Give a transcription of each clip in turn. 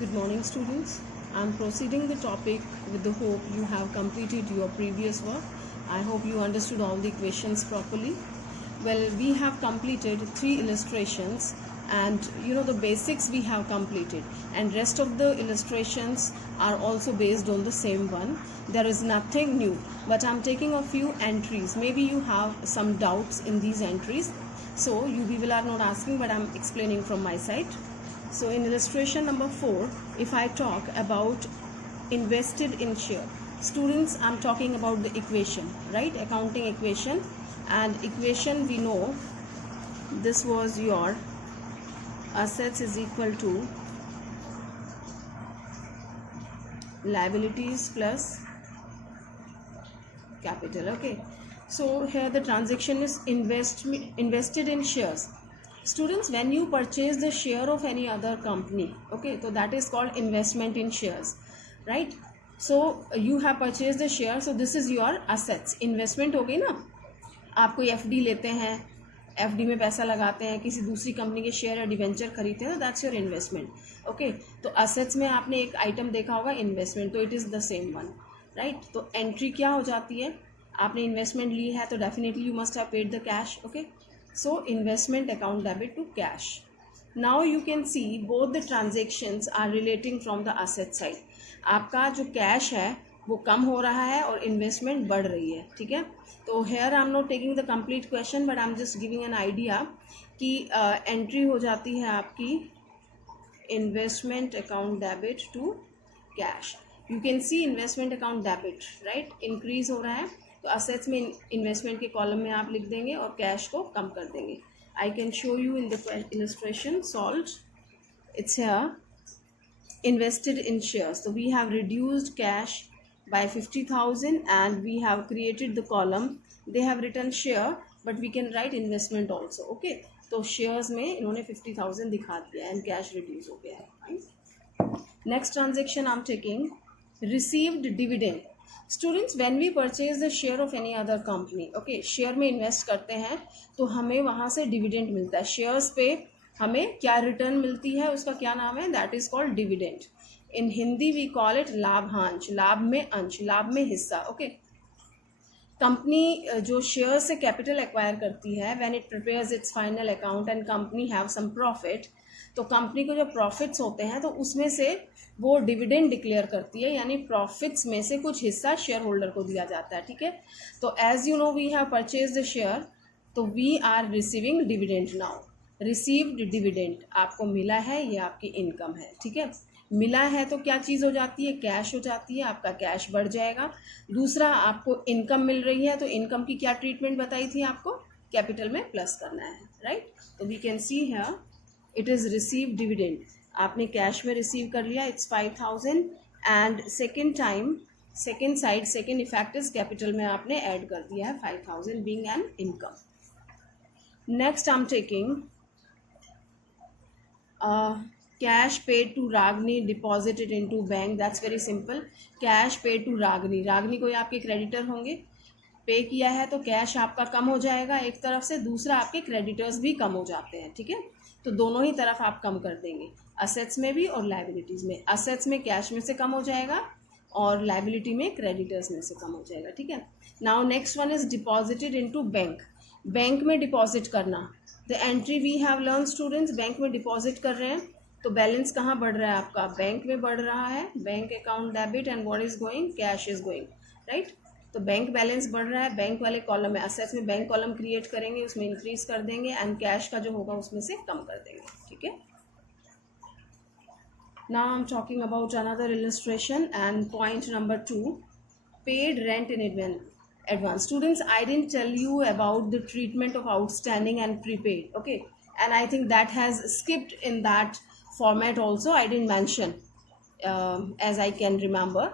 Good morning, students. I'm proceeding the topic with the hope you have completed your previous work. I hope you understood all the equations properly. Well, we have completed 3 illustrations, and the basics we have completed, and rest of the illustrations are also based on the same one. There is nothing new, but I'm taking a few entries. Maybe you have some doubts in these entries, so you people are not asking, but I'm explaining from my side. So in illustration number 4, if I talk about invested in share, students, I'm talking about the equation, right? Accounting equation, and equation we know this was your assets is equal to liabilities plus capital. Okay, so here the transaction is invested in shares. Students, when you purchase the share of any other company, okay, so that is called investment in shares, right? So you have purchased the share, so this is your assets. Investment हो गई ना, आप कोई FD लेते हैं, FD में पैसा लगाते हैं, किसी दूसरी कंपनी के शेयर या डिवेंचर खरीदते हैं, तो दैट्स योर इन्वेस्टमेंट. ओके, तो असेट्स में आपने एक आइटम देखा होगा इन्वेस्टमेंट, तो it is the same one, right? तो एंट्री क्या हो जाती है? आपने इन्वेस्टमेंट ली है तो definitely you must have paid the cash. Okay, so investment account debit to cash. Now you can see both the transactions are relating from the asset side. आपका जो कैश है वो कम हो रहा है और इन्वेस्टमेंट बढ़ रही है, ठीक है? तो here I am not taking the complete question, but I am just giving an idea कि एंट्री हो जाती है आपकी investment account debit to cash. You can see investment account debit, right, increase हो रहा है, तो असेट्स में इन्वेस्टमेंट के कॉलम में आप लिख देंगे और कैश को कम कर देंगे. I can show you in the illustration solve. It's here invested in shares, so we have reduced cash by 50,000 and we have created the column. They have written share, but we can write investment also. Okay, तो shares में इन्होंने 50,000 दिखा दिया and cash reduce हो गया है. Next transaction I'm taking received dividend. Students, when we purchase the share of any other company, okay, share में invest करते हैं तो हमें वहाँ से dividend मिलता है. shares पे हमें क्या रिटर्न मिलती है, उसका क्या नाम है? That is called dividend. In Hindi we call it लाभांश. लाभ में अंश, लाभ में हिस्सा. ओके, कंपनी जो शेयर से कैपिटल एक्वायर करती है, when it prepares its final account and company have some profit, तो कंपनी को जो प्रॉफिट्स होते हैं तो उसमें से वो डिविडेंड डिक्लेयर करती है, यानी प्रॉफिट्स में से कुछ हिस्सा शेयर होल्डर को दिया जाता है, ठीक है? तो as you know we have purchase the share, तो we are receiving dividend. Now received dividend आपको मिला है, ये आपकी इनकम है, ठीक है? मिला है तो क्या चीज़ हो जाती है? कैश हो जाती है, आपका कैश बढ़ जाएगा. दूसरा, आपको इनकम मिल रही है, तो इनकम की क्या ट्रीटमेंट बताई थी आपको? कैपिटल में प्लस करना है, राइट? तो we can see here it is received dividend. आपने कैश में रिसीव कर लिया, it's 5,000, and second time second side second effect is capital में आपने ऐड कर दिया है 5,000 being an income. Next I am taking cash paid to Ragini deposited into bank. That's very simple. Cash paid to Ragini. Ragini कोई आपके creditor होंगे, पे किया है तो कैश आपका कम हो जाएगा एक तरफ से, दूसरा आपके क्रेडिटर्स भी कम हो जाते हैं, ठीक है? तो दोनों ही तरफ आप कम कर देंगे, असेट्स में भी और लाइबिलिटीज़ में. असेट्स में कैश में से कम हो जाएगा और लाइबिलिटी में क्रेडिटर्स में से कम हो जाएगा, ठीक है? Now next one is deposited into bank. Bank में डिपॉजिट करना. The entry we have learn students, bank में डिपॉजिट कर रहे हैं तो बैलेंस कहाँ बढ़ रहा है आपका? बैंक में बढ़ रहा है. Bank account debit and what is going? Cash is going, right? तो बैंक बैलेंस बढ़ रहा है, बैंक वाले कॉलम में असेट्स में बैंक कॉलम क्रिएट करेंगे, उसमें इंक्रीज कर देंगे एंड कैश का जो होगा उसमें से कम कर देंगे, ठीक है? Now I am talking about another illustration and point number 2, paid rent in advance. Students, I didn't tell you about the treatment of outstanding and prepaid, okay, and I think that has skipped in that format also. I didn't mention as I can remember.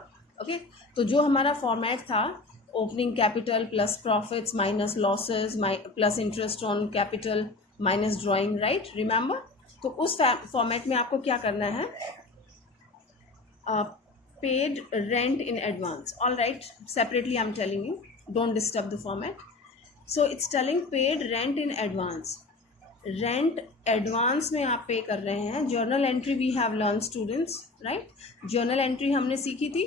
Okay, तो जो हमारा format था, opening capital plus profits minus losses plus interest on capital minus drawing, right? Remember? तो उस format में आपको क्या करना है? paid rent in advance. All right, separately I'm telling you, don't disturb the format. So it's telling paid rent in advance. Rent advance में आप pay कर रहे हैं. Journal entry we have learn students, right. Journal entry हमने सीखी थी.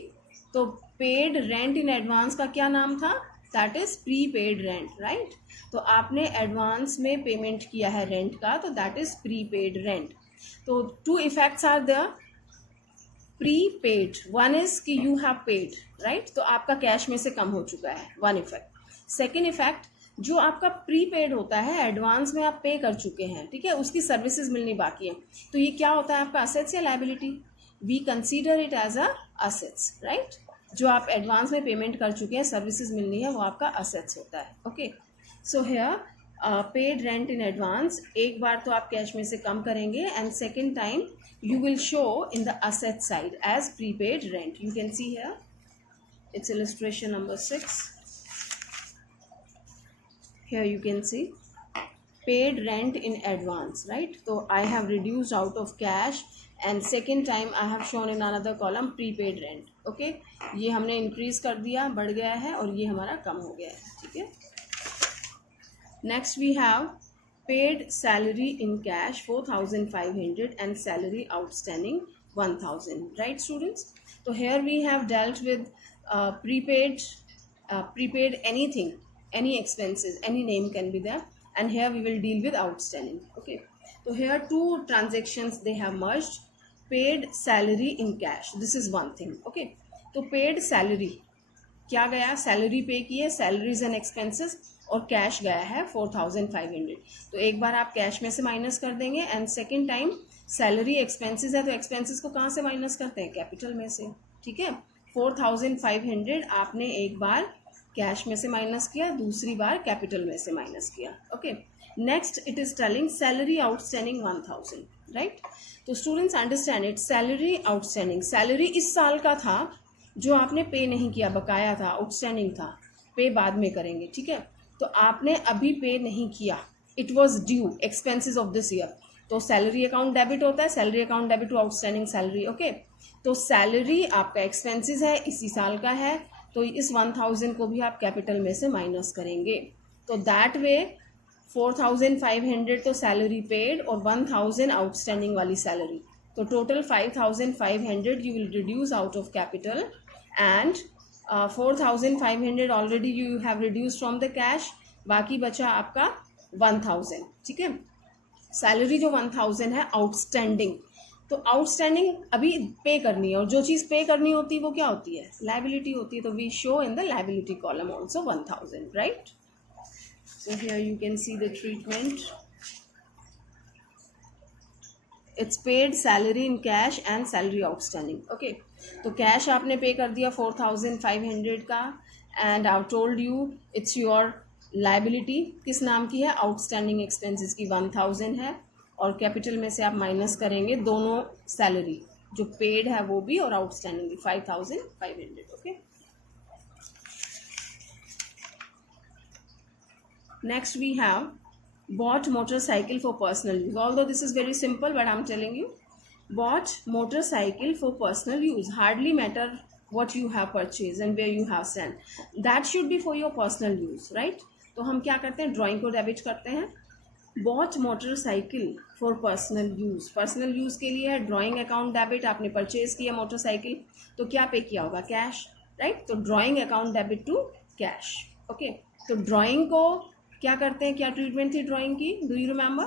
तो paid rent in advance का क्या नाम था? That is prepaid rent, right. तो आपने एडवांस में पेमेंट किया है रेंट का, तो that is prepaid rent. तो two effects are there. Prepaid, one is कि यू हैव पेड, राइट. तो आपका कैश में से कम हो चुका है, वन इफेक्ट. सेकेंड इफेक्ट, जो आपका प्री पेड होता है, एडवांस में आप पे कर चुके हैं, ठीक है, उसकी सर्विसेज मिलनी बाकी है. तो ये क्या होता है आपका, असेट्स या liability? We consider it as a assets, right. जो आप एडवांस में पेमेंट कर चुके हैं, सर्विसेज मिलनी है, वो आपका असेट्स होता है. Okay. So here paid rent in advance, एक बार तो आप कैश में से कम करेंगे, and second time you will show in the asset side as prepaid rent. You can see here, it's illustration number 6. Here you can see paid rent in advance, right. So I have reduced out of cash, and second time I have shown in another column prepaid rent. Okay, ये हमने increase कर दिया, बढ़ गया है, और ये हमारा कम हो गया है, ठीक है. Next we have paid salary in cash 4,500 and salary outstanding 1,000, right students. So here we have dealt with prepaid anything, any expenses, any name can be there, and here we will deal with outstanding. Okay, so here two transactions they have merged. Paid salary in cash, this is one thing. Okay, तो paid salary क्या गया, salary पे की है, salaries and expenses, और cash गया है 4,500. तो एक बार आप कैश में से माइनस कर देंगे, and second time salary expenses है, तो एक्सपेंसेस को कहाँ से माइनस करते हैं? कैपिटल में से, ठीक है. 4,500 आपने एक बार कैश में से माइनस किया, दूसरी बार कैपिटल में से माइनस किया. Okay. Next it is telling salary outstanding 1,000, right. तो students understand it. Salary outstanding, salary इस साल का था जो आपने पे नहीं किया, बकाया था, आउटस्टैंडिंग था, पे बाद में करेंगे, ठीक है. तो आपने अभी पे नहीं किया, it was due, expenses of this year. तो सैलरी अकाउंट डेबिट होता है, salary account debit to outstanding salary. Okay, तो सैलरी आपका एक्सपेंसेस है, इसी साल का है, तो इस 1,000 को भी आप कैपिटल में से माइनस करेंगे. तो दैट वे 4,500 तो सैलरी पेड और 1,000 आउटस्टैंडिंग वाली सैलरी. तो total 5,500 you will reduce out of capital, and 4,500 already you have reduce from the cash, बाकी बचा आपका 1,000, ठीक है. सैलरी जो 1,000 है आउटस्टैंडिंग, तो आउटस्टैंडिंग अभी पे करनी है, और जो चीज़ पे करनी होती है वो क्या होती है? लायबिलिटी होती है. तो we show in the liability column also 1,000, right. So here you can see the treatment. It's paid salary in cash and salary outstanding. Okay, तो कैश आपने पे कर दिया 4,500 का, and I told you it's your liability किस नाम की है? Outstanding expenses की 1,000 है, और कैपिटल में से आप माइनस करेंगे दोनों सैलरी, जो पेड है वो भी और आउटस्टैंडिंग भी, 5,500. Okay. Next we have bought motorcycle for personal use. Although this is very simple, but I'm telling you, bought motorcycle for personal use. Hardly matter what you have purchased and where you have sent. That should be for your personal use, right? तो हम क्या करते हैं? Drawing को debit करते हैं. bought motorcycle for personal use. personal use के लिए है ड्राइंग अकाउंट डेबिट. आपने परचेज किया मोटरसाइकिल, तो क्या पे किया होगा? Cash, right. तो drawing account debit to cash. Okay, तो ड्राइंग को क्या करते हैं? क्या ट्रीटमेंट थी ड्राइंग की? Do you remember?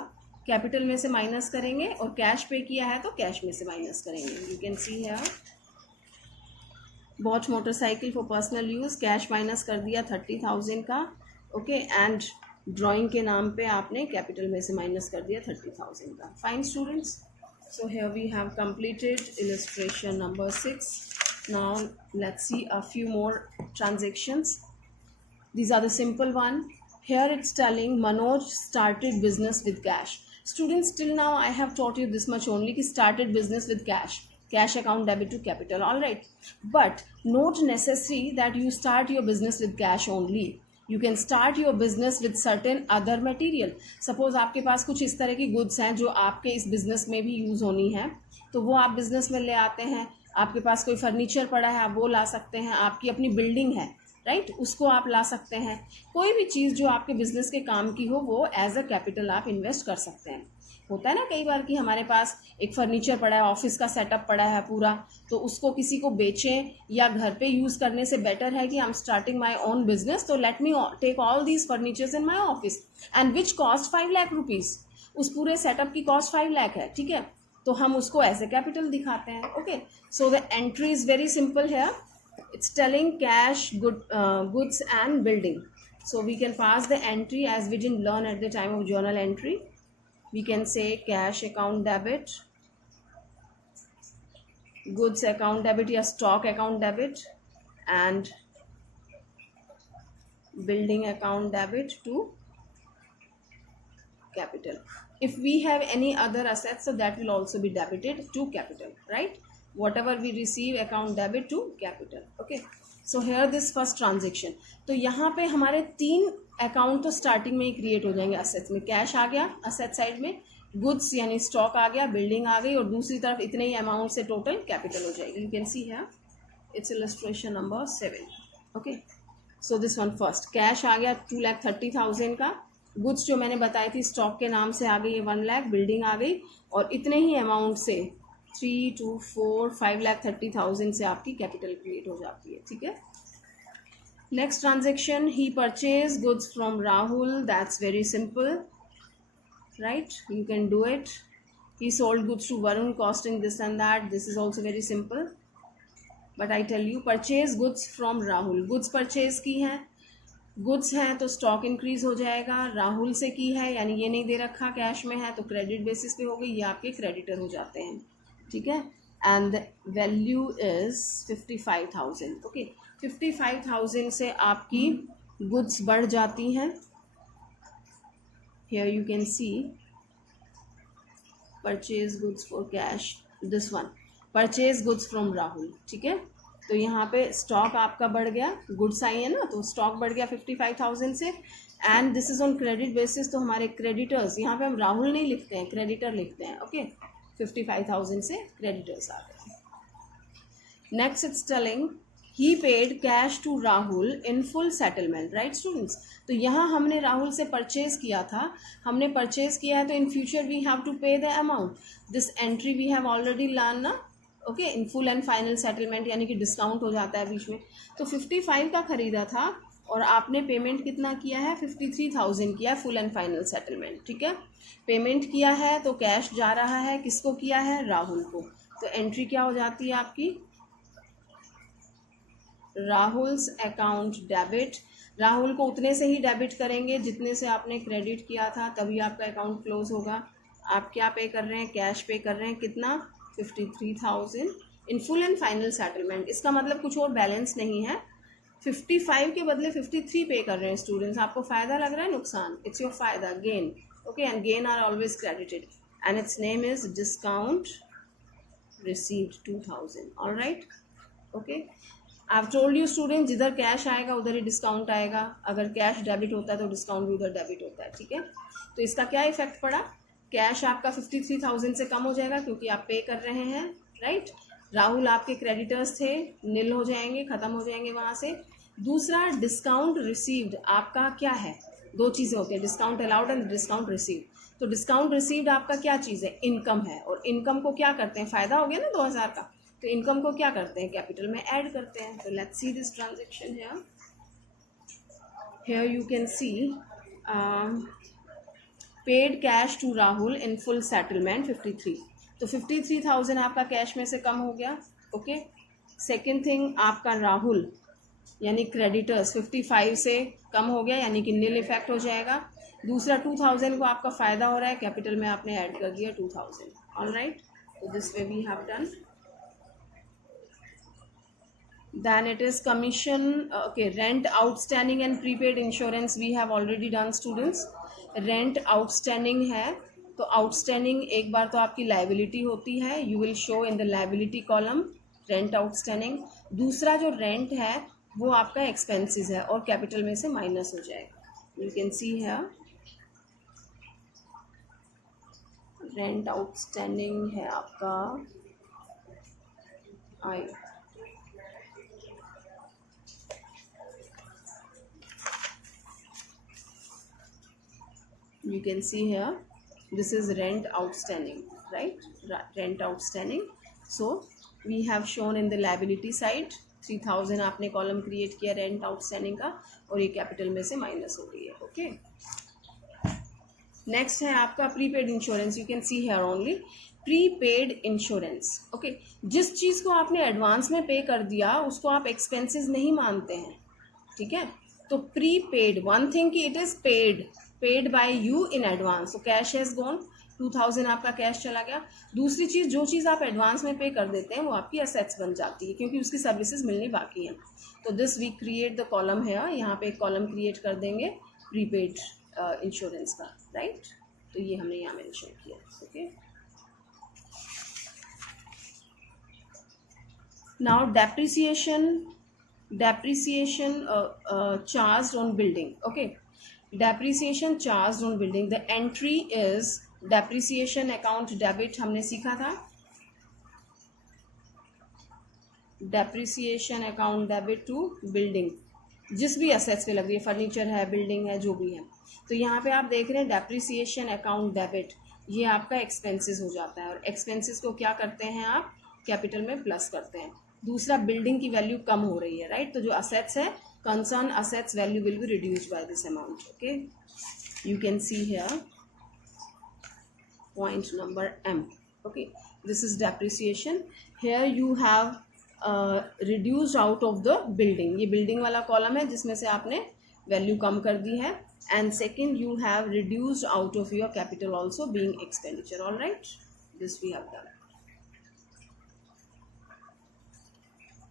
कैपिटल में से माइनस करेंगे, और कैश पे किया है तो कैश में से माइनस करेंगे. You can see here bought motorcycle for personal use, cash minus कर दिया 30,000 का. ओके, एंड ड्राइंग के नाम पे आपने कैपिटल में से माइनस कर दिया 30,000 का. Fine students, so here we have completed illustration number 6. Now let's see a few more transactions. These are the simple one. Here it's telling Manoj started business with cash. Students, till now I have taught you this much only, कि started business with cash. Cash account debit to capital, all right. But not necessary that you start your business with cash only. You can start your business with certain other material. Suppose आपके पास कुछ इस तरह की goods हैं जो आपके इस business में भी use होनी है, तो वो आप business में ले आते हैं. आपके पास कोई फर्नीचर पड़ा है, आप वो ला सकते हैं. आपकी अपनी बिल्डिंग है, राइट, उसको आप ला सकते हैं। कोई भी चीज़ जो आपके बिजनेस के काम की हो वो एज अ कैपिटल आप इन्वेस्ट कर सकते हैं। होता है ना कई बार कि हमारे पास एक फर्नीचर पड़ा है, ऑफिस का सेटअप पड़ा है पूरा, तो उसको किसी को बेचें या घर पे यूज़ करने से बेटर है कि I am starting my own business, तो let me take all these furnitures in my office and which cost 5 lakh rupees. उस पूरे सेटअप की कॉस्ट 5 लाख है, ठीक है, तो हम उसको एज ए कैपिटल दिखाते हैं। Okay, so the entry is very simple है, it's telling cash, goods and building. So we can pass the entry as we didn't learn at the time of journal entry. We can say cash account debit, goods account debit या stock account debit, and building account debit to capital. If we have any other assets, so that will also be debited to capital, right? Whatever we receive, account debit to capital. Okay, so here this first transaction. तो यहाँ पे हमारे 3 account तो starting में ही create हो जाएंगे। Assets में cash आ गया असेट साइड में, गुड्स यानी स्टॉक आ गया, बिल्डिंग आ गई, और दूसरी तरफ इतने ही अमाउंट से टोटल कैपिटल हो जाएगी। यू कैन सी है it's illustration number 7। Okay, so this one first cash आ गया 2,30,000 का, गुड्स जो मैंने बताई थी स्टॉक के नाम से आ गई 1 लाख, बिल्डिंग आ गई, और इतने ही अमाउंट से 3, 2, 4, 5,30,000 से आपकी कैपिटल क्रिएट हो जाती है। ठीक है, next transaction, he purchase goods from Rahul, that's very simple, right, you can do it. He sold goods to Varun costing this and that, this is also very simple, but I tell you purchase goods from Rahul, goods purchase की हैं, goods हैं तो stock increase हो जाएगा, राहुल से की है यानी ये नहीं दे रखा कैश में है तो क्रेडिट बेसिस पे हो गई, ये आपके क्रेडिटर हो जाते हैं। ठीक है, एंड वैल्यू इज 55,000। ओके, 55,000 से आपकी गुड्स बढ़ जाती हैं। Here you can see purchase goods for cash, this one purchase goods from Rahul. ठीक है, तो यहाँ पे स्टॉक आपका बढ़ गया, गुड्स आई है ना, तो स्टॉक बढ़ गया 55,000 से, and this is on credit basis, तो हमारे क्रेडिटर्स, यहाँ पे हम राहुल नहीं लिखते हैं, क्रेडिटर लिखते हैं। ओके, 55,000 से क्रेडिटर्स आ गए। Next it's telling he paid cash to Rahul in full settlement, right students, तो यहाँ हमने राहुल से परचेज किया था, हमने परचेज किया है तो in future we have to pay the amount, this entry we have already learn ना। Okay, in full and final settlement यानी कि डिस्काउंट हो जाता है बीच में, तो 55 का खरीदा था और आपने पेमेंट कितना किया है, 53,000 किया फुल एंड फाइनल सेटलमेंट। ठीक है, पेमेंट किया है तो कैश जा रहा है, किसको किया है, राहुल को, तो एंट्री क्या हो जाती है आपकी, राहुल्स अकाउंट डेबिट, राहुल को उतने से ही डेबिट करेंगे जितने से आपने क्रेडिट किया था, तभी आपका अकाउंट क्लोज होगा। आप क्या पे कर रहे हैं, कैश पे कर रहे हैं, कितना, 53,000 इन फुल एंड फाइनल सेटलमेंट। इसका मतलब कुछ और बैलेंस नहीं है, 55 के बदले 53 पे कर रहे हैं स्टूडेंट्स। आपको फ़ायदा लग रहा है, नुकसान, इट्स योर फायदा, gain. Okay, and gain are always credited and its name is discount received 2,000। All right, okay, I have told you student, जिधर कैश आएगा उधर ही डिस्काउंट आएगा, अगर कैश डेबिट होता है तो डिस्काउंट भी उधर डेबिट होता है। ठीक है, तो इसका क्या इफेक्ट पड़ा, कैश आपका 53,000 से कम हो जाएगा क्योंकि आप पे कर रहे हैं, राइट, राहुल आपके क्रेडिटर्स थे, नील हो जाएंगे, ख़त्म हो जाएंगे वहाँ से। दूसरा, डिस्काउंट रिसीव्ड आपका क्या है, 2 चीज़ें होती हैं, discount allowed and discount received. तो डिस्काउंट रिसीव्ड आपका क्या चीज़ है, इनकम है, और इनकम को क्या करते हैं, फ़ायदा हो गया ना 2,000 का, तो इनकम को क्या करते हैं, कैपिटल में ऐड करते हैं। तो let's see this transaction here you can see paid cash to Rahul in full settlement 53, तो 53,000 आपका कैश में से कम हो गया। ओके, सेकेंड थिंग, आपका राहुल यानी क्रेडिटर्स 55 से कम हो गया यानी कि नील इफेक्ट हो जाएगा। दूसरा, 2,000 को आपका फ़ायदा हो रहा है, कैपिटल में आपने ऐड कर दिया 2,000। ऑल राइट, तो this way we have done. Then it is commission, okay, rent outstanding and prepaid insurance we have already done students। rent outstanding है तो outstanding एक बार तो आपकी liability होती है, you will show in the liability column rent outstanding। दूसरा जो rent है वो आपका expenses है और capital में से minus हो जाएगा। you can see here rent outstanding है आपका I, you can see here this is rent outstanding, right? Rent outstanding. So we have shown in the liability side 3000 आपने कॉलम क्रिएट किया रेंट आउटस्टैंडिंग का, और ये capital में से minus हो गई है. ओके, नेक्स्ट है आपका prepaid insurance. You can see here only prepaid insurance. Okay, जिस चीज़ को आपने एडवांस में पे कर दिया उसको आप एक्सपेंसेस नहीं मानते हैं, ठीक है? तो प्रीपेड, वन थिंग कि it is paid by you in advance. तो कैश हैज़ गॉन, 2000 आपका कैश चला गया. दूसरी चीज़, जो चीज़ आप एडवांस में पे कर देते हैं वो आपकी असेट्स बन जाती है क्योंकि उसकी सर्विसेज मिलनी बाकी हैं. तो this we create the column है, यहाँ पे एक कॉलम क्रिएट कर देंगे प्रीपेड इंश्योरेंस का, राइट? तो ये हमने यहाँ मेंशन किया. Okay, now depreciation charged on building. Okay, depreciation charged on building, the entry is depreciation account debit. हमने सीखा था depreciation account debit to building, जिस भी assets पे लग रही है, फर्नीचर है, बिल्डिंग है, जो भी है. तो यहाँ पे आप देख रहे हैं depreciation account debit, ये आपका एक्सपेंसेस हो जाता है, और एक्सपेंसेस को क्या करते हैं आप कैपिटल में प्लस करते हैं. दूसरा, बिल्डिंग की वैल्यू कम हो रही है, राइट? तो जो असेट्स है, concern assets value will be reduced by this amount. Okay, you can see here point number M. Okay, this is depreciation. Here you have reduced out of the building. ये building वाला column है जिसमें से आपने value कम कर दी है. And second, you have reduced out of your capital also being expenditure. All right, this we have done.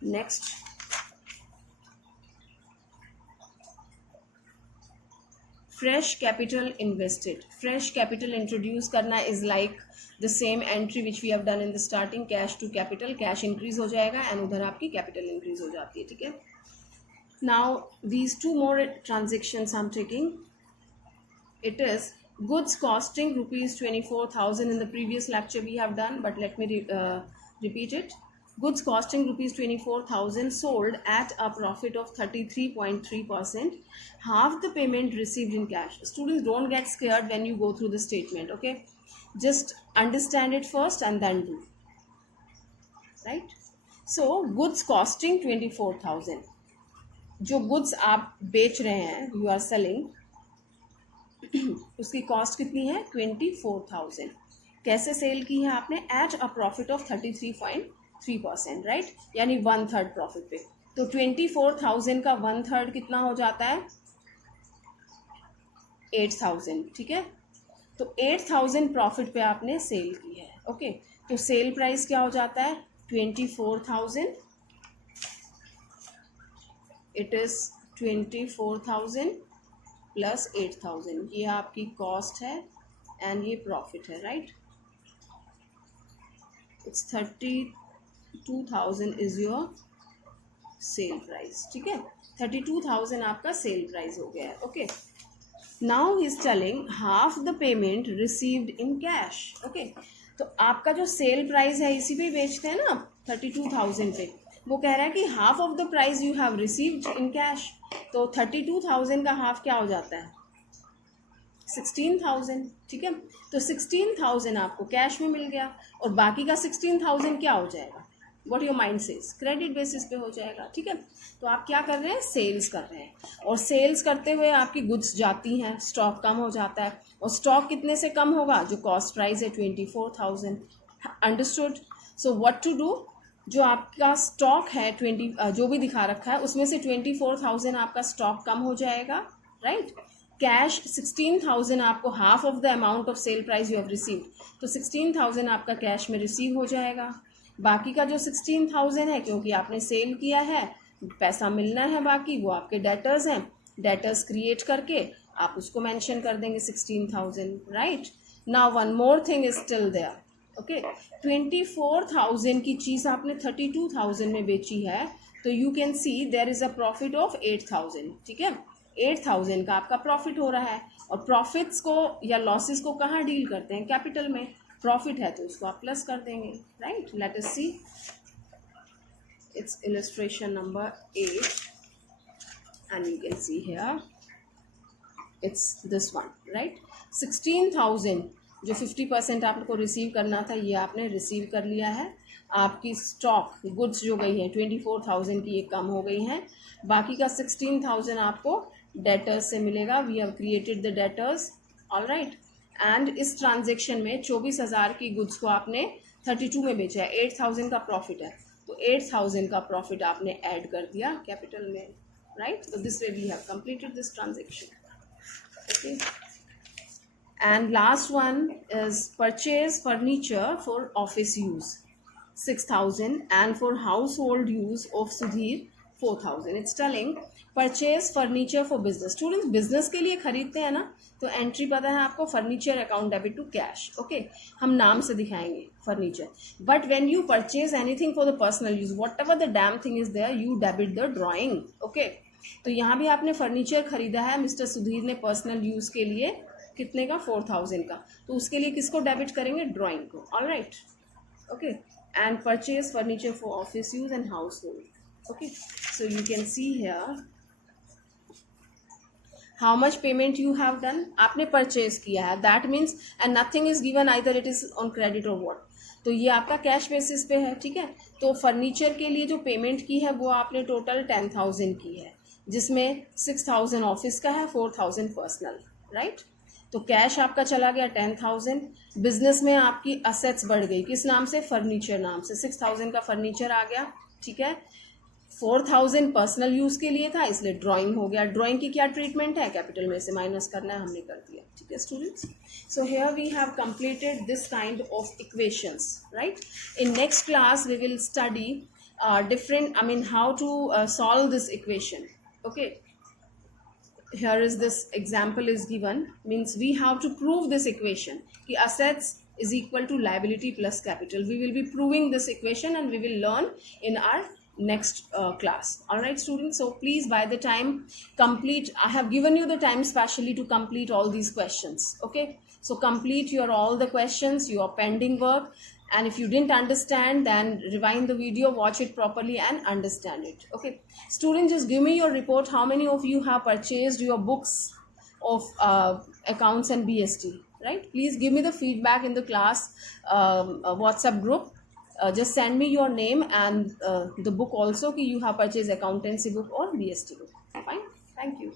Next, fresh capital invested. Fresh capital introduce करना is like the same entry which we have done in the starting, cash to capital. Cash increase हो जाएगा and उधर आपकी capital increase हो जाती है, ठीक है? Now these two more transactions I'm taking. It is goods costing rupees 24,000. In the previous lecture we have done, but let me repeat it. Goods costing rupees 24,000 sold at a profit of 33.3%. Half the payment received in cash. Students, don't get scared when you go through the statement, okay? Just understand it first and then do. Right? So, goods costing 24,000. जो goods आप बेच रहे हैं, you are selling, उसकी cost कितनी है? 24,000. कैसे cell की है आपने? At a profit of 33.3%, right? यानी 1/3 प्रॉफिट पे. तो 24,000 का 1/3 कितना हो जाता है? 8,000, ठीक है? तो 8,000 प्रॉफिट पे आपने सेल की है. ओके, तो सेल प्राइस क्या हो जाता है? 24,000. It is 24,000 plus 8,000. ये आपकी कॉस्ट है एंड ये प्रॉफिट है, right? It's 32,000 is your sale price, ठीक है? 32,000 आपका सेल प्राइस हो गया है. Okay, now he is telling half the payment received in cash. Okay, तो आपका जो सेल प्राइस है इसी पे बेचते हैं ना 32,000 पे. वो कह रहा है कि half of the price you have received in cash. तो 32,000 का हाफ क्या हो जाता है? 16,000, ठीक है? तो 16,000 आपको कैश में मिल गया और बाकी का 16,000 क्या हो जाएगा? What your mind says, credit basis पे हो जाएगा, ठीक है? तो आप क्या कर रहे हैं? सेल्स कर रहे हैं, और सेल्स करते हुए आपकी गुड्स जाती हैं, स्टॉक कम हो जाता है. और स्टॉक कितने से कम होगा? जो कॉस्ट प्राइस है 24,000. Understood? So what to do? जो आपका स्टॉक है 20 जो भी दिखा रखा है उसमें से 24,000 आपका स्टॉक कम हो जाएगा, राइट? कैश 16,000 आपको half of the amount of sale price you have received. तो 16,000 आपका कैश में रिसीव हो जाएगा. बाकी का जो 16,000 है, क्योंकि आपने सेल किया है, पैसा मिलना है बाकी, वो आपके डेटर्स हैं. डेटर्स क्रिएट करके आप उसको मेंशन कर देंगे 16,000, right? Now one more thing is still there. Okay, 24,000 की चीज़ आपने 32,000 में बेची है, तो you can see there is a profit of 8,000, ठीक है? 8,000 का आपका प्रॉफिट हो रहा है. और प्रॉफिट्स को या लॉसेस को कहाँ डील करते हैं? कैपिटल में. प्रॉफिट है तो उसको आप प्लस कर देंगे, right? Let us see, it's illustration number 8 and you can see here it's this one, right? 16,000 जो 50% आपको रिसीव करना था ये आपने रिसीव कर लिया है। आपकी स्टॉक गुड्स जो गई है 24,000 की ये कम हो गई हैं। बाकी का 16,000 आपको डेटर्स से मिलेगा। We have created the debtors, all right. And इस ट्रांजेक्शन में 24,000 की गुड्स को आपने 32 में बेचा है, 8,000 का प्रॉफिट है, तो 8,000 का प्रॉफिट आपने ऐड कर दिया कैपिटल में, राइट। तो this way we have completed this transaction, okay. And last one is purchase furniture for office use 6,000 and for household use of Sudhir 4,000. It's telling purchase furniture for business. Students business के लिए खरीदते हैं ना, तो entry पता है आपको, furniture account debit to cash, okay. हम नाम से दिखाएंगे furniture. But when you purchase anything for the personal use, whatever the damn thing is there, you debit the drawing, okay. तो यहाँ भी आपने फर्नीचर खरीदा है मिस्टर सुधीर ने पर्सनल यूज के लिए, कितने का, 4,000 का, तो उसके लिए किसको डेबिट करेंगे, ड्राइंग को, all right, okay. And purchase furniture for office use and house hold, okay. So you can see here how much payment you have done, आपने परचेज किया है, that means, and nothing is given either it is on credit और what, तो ये आपका cash basis पे है, ठीक है। तो फर्नीचर के लिए जो पेमेंट की है वो आपने टोटल 10,000 की है, जिसमें 6,000 ऑफिस का है, 4,000 पर्सनल, राइट। तो कैश आपका चला गया 10,000, बिजनेस में आपकी असेट्स बढ़ गई, किस नाम से, फर्नीचर नाम से, 6,000 का फर्नीचर आ गया, ठीक है। 4,000 पर्सनल यूज के लिए था, इसलिए ड्राइंग हो गया। ड्राइंग की क्या ट्रीटमेंट है, कैपिटल में से माइनस करना है, हमने कर दिया, ठीक है students. So here we have completed this kind of equations, right. In next class we will study different, I mean how to solve this equation, okay। Here is this example is given, means we have to prove this equation ki assets is equal to liability plus capital. We will be proving this equation and we will learn in our next class, all right students. So please, by the time complete, I have given you the time specially to complete all these questions, okay। So complete your all the questions, your pending work, and if you didn't understand, then rewind the video, watch it properly and understand it, okay students. Just give me your report, how many of you have purchased your books of accounts and BST, right? Please give me the feedback in the class WhatsApp group. Just send me your name and the book also, ki you have purchased accountancy book or BST book, fine, thank you.